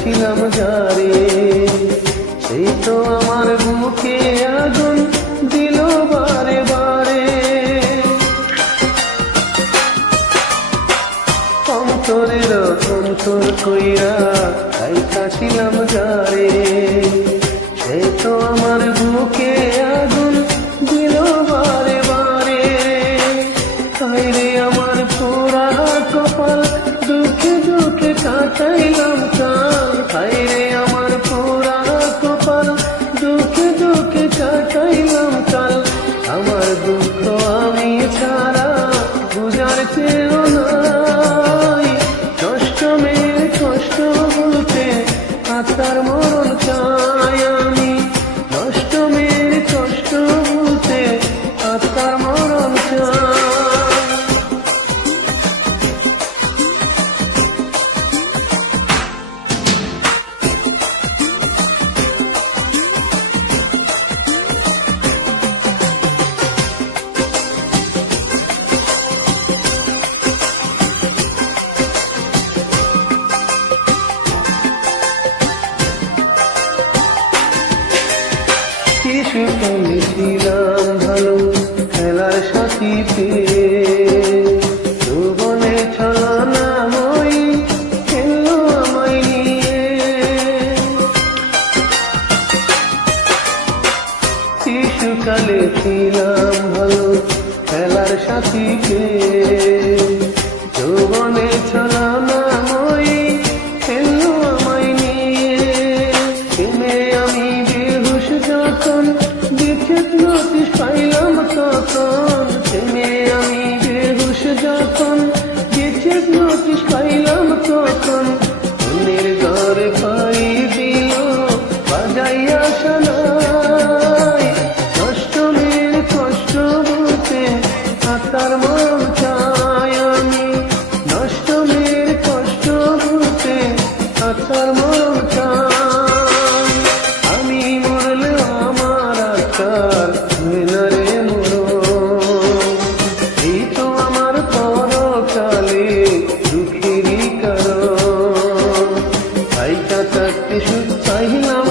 ছিলাম যারে, সেই তো আমার বুকে আগুন দিল বারে বারে। অন্তরের অন্তর কইরা ছিলাম যারে, সেই তো আমার বুকে আগুন দিল বারে বারে। হায়রে আমার পোড়া কপাল, দুঃখে দুঃখে কাটাইলাম কাল। হায়রে আমার পোড়া কপাল, দুঃখে দুঃখে কাটাইলাম কাল। আমার দুঃখ আমি ছাড়া বুঝার চেয়েও নাই, কষ্ট মেয়ে কষ্ট বলতে আত্মার মরণ চাই আমি। কষ্ট মেয়ের কষ্ট বলতে আত্মার মরণ চাই। শিশুকালে ছিলাম ভালো, খেলার সাথী পেয়ে যৌবনে ছলনা মই খেললো আমায় নিয়ে। শিশুকালে ছিলাম ভালো, খেলার সাথী পেয়ে যৌবনে ছলনা মই খেললো আমায় নিয়ে। প্রেমে আমি বেহুশ যখন, বিচ্ছেদ নোটিশ পাইলাম তখন। প্রেমে আমি বেহুশ যখন, বিচ্ছেদ নোটিশ পাইলাম তখন। মনের ঘরে পাই দিল বাজাইয়া শোনাই, কষ্ট মেয়ের কষ্ট বলতে আত্মার মন চাই আমি। নষ্ট মেয়ের কষ্ট বলতে আত্মার মন চাই। আমি মরলে আমার আত্মার না রে মরণ, এই তো আমার পরকালে দুঃখেরই কারণ। তাই থাকতে সুখ চাইলাম